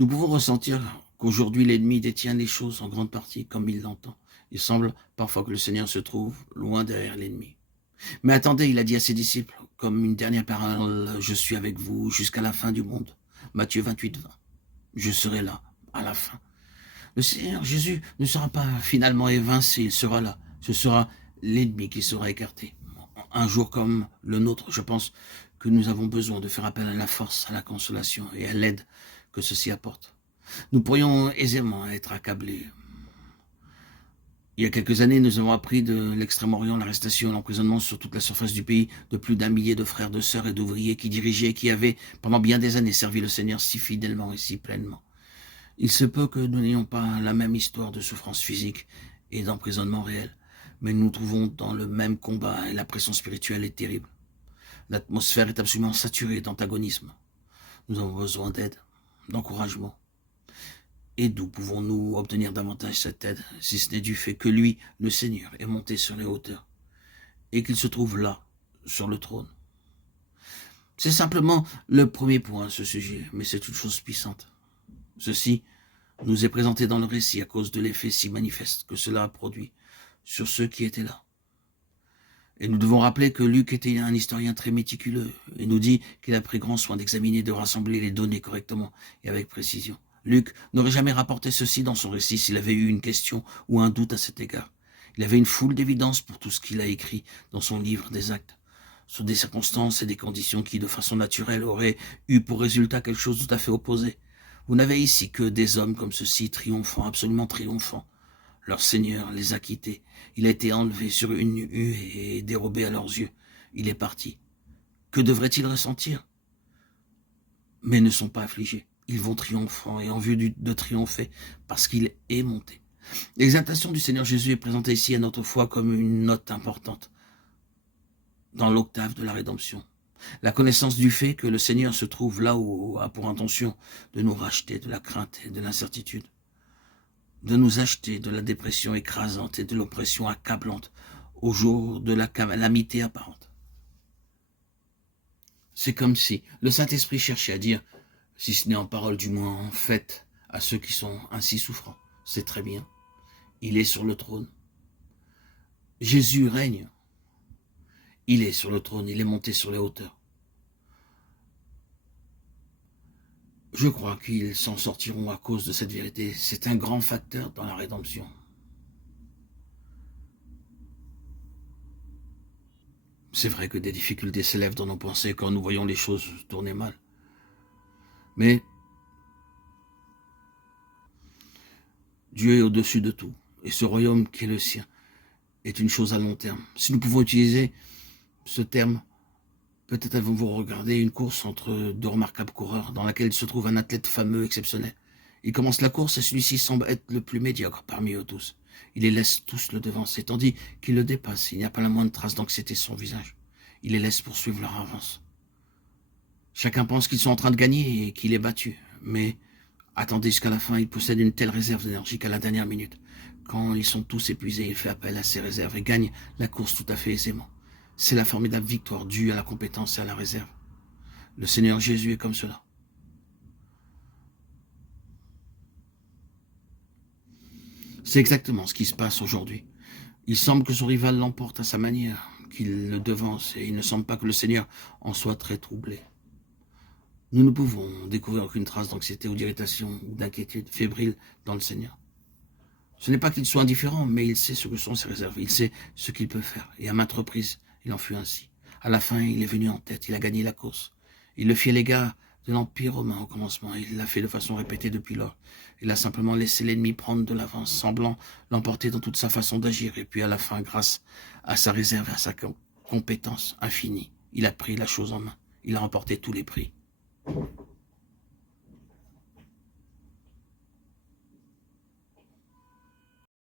Nous pouvons ressentir qu'aujourd'hui l'ennemi détient les choses en grande partie comme il l'entend. Il semble parfois que le Seigneur se trouve loin derrière l'ennemi. Mais attendez, il a dit à ses disciples, comme une dernière parole, je suis avec vous jusqu'à la fin du monde. Matthieu 28, 20. Je serai là, à la fin. Le Seigneur Jésus ne sera pas finalement évincé, il sera là. Ce sera l'ennemi qui sera écarté. Un jour comme le nôtre, je pense que nous avons besoin de faire appel à la force, à la consolation et à l'aide que ceci apporte. Nous pourrions aisément être accablés. Il y a quelques années, nous avons appris de l'Extrême-Orient l'arrestation et l'emprisonnement sur toute la surface du pays de plus d'1 millier de frères, de sœurs et d'ouvriers qui dirigeaient et qui avaient, pendant bien des années, servi le Seigneur si fidèlement et si pleinement. Il se peut que nous n'ayons pas la même histoire de souffrance physique et d'emprisonnement réel, mais nous nous trouvons dans le même combat et la pression spirituelle est terrible. L'atmosphère est absolument saturée d'antagonisme. Nous avons besoin d'aide, d'encouragement. Et d'où pouvons-nous obtenir davantage cette aide, si ce n'est du fait que lui, le Seigneur, est monté sur les hauteurs, et qu'il se trouve là, sur le trône. C'est simplement le premier point à ce sujet, mais c'est une chose puissante. Ceci nous est présenté dans le récit à cause de l'effet si manifeste que cela a produit sur ceux qui étaient là. Et nous devons rappeler que Luc était un historien très méticuleux, et nous dit qu'il a pris grand soin d'examiner et de rassembler les données correctement et avec précision. Luc n'aurait jamais rapporté ceci dans son récit s'il avait eu une question ou un doute à cet égard. Il avait une foule d'évidences pour tout ce qu'il a écrit dans son livre des Actes, sur des circonstances et des conditions qui, de façon naturelle, auraient eu pour résultat quelque chose de tout à fait opposé. Vous n'avez ici que des hommes comme ceux-ci, triomphants, absolument triomphants. Leur Seigneur les a quittés. Il a été enlevé sur une hue et dérobé à leurs yeux. Il est parti. Que devraient-ils ressentir? Mais ne sont pas affligés. Ils vont triomphants et en vue de triompher parce qu'il est monté. L'exaltation du Seigneur Jésus est présentée ici à notre foi comme une note importante dans l'octave de la rédemption. La connaissance du fait que le Seigneur se trouve là où a pour intention de nous racheter de la crainte et de l'incertitude, de nous acheter de la dépression écrasante et de l'oppression accablante au jour de la calamité apparente. C'est comme si le Saint-Esprit cherchait à dire, si ce n'est en parole du moins en fait, à ceux qui sont ainsi souffrants. C'est très bien. Il est sur le trône. Jésus règne. Il est sur le trône, il est monté sur les hauteurs. Je crois qu'ils s'en sortiront à cause de cette vérité. C'est un grand facteur dans la rédemption. C'est vrai que des difficultés s'élèvent dans nos pensées quand nous voyons les choses tourner mal. Mais Dieu est au-dessus de tout. Et ce royaume qui est le sien est une chose à long terme. Si nous pouvons utiliser ce terme, peut-être avez-vous regardé une course entre deux remarquables coureurs dans laquelle se trouve un athlète fameux, exceptionnel. Il commence la course et celui-ci semble être le plus médiocre parmi eux tous. Il les laisse tous le devancer, tandis qu'il le dépasse. Il n'y a pas la moindre trace d'anxiété sur son visage. Il les laisse poursuivre leur avance. Chacun pense qu'ils sont en train de gagner et qu'il est battu. Mais attendez jusqu'à la fin, il possède une telle réserve d'énergie qu'à la dernière minute, quand ils sont tous épuisés, il fait appel à ses réserves et gagne la course tout à fait aisément. C'est la formidable victoire due à la compétence et à la réserve. Le Seigneur Jésus est comme cela. C'est exactement ce qui se passe aujourd'hui. Il semble que son rival l'emporte à sa manière, qu'il le devance, et il ne semble pas que le Seigneur en soit très troublé. Nous ne pouvons découvrir aucune trace d'anxiété ou d'irritation ou d'inquiétude fébrile dans le Seigneur. Ce n'est pas qu'il soit indifférent, mais il sait ce que sont ses réserves, il sait ce qu'il peut faire, et à maintes reprises, il en fut ainsi. À la fin, il est venu en tête, il a gagné la course. Il le fit à l'égard de l'Empire romain au commencement, il l'a fait de façon répétée depuis lors. Il a simplement laissé l'ennemi prendre de l'avance, semblant l'emporter dans toute sa façon d'agir, et puis à la fin, grâce à sa réserve et à sa compétence infinie, il a pris la chose en main, il a remporté tous les prix.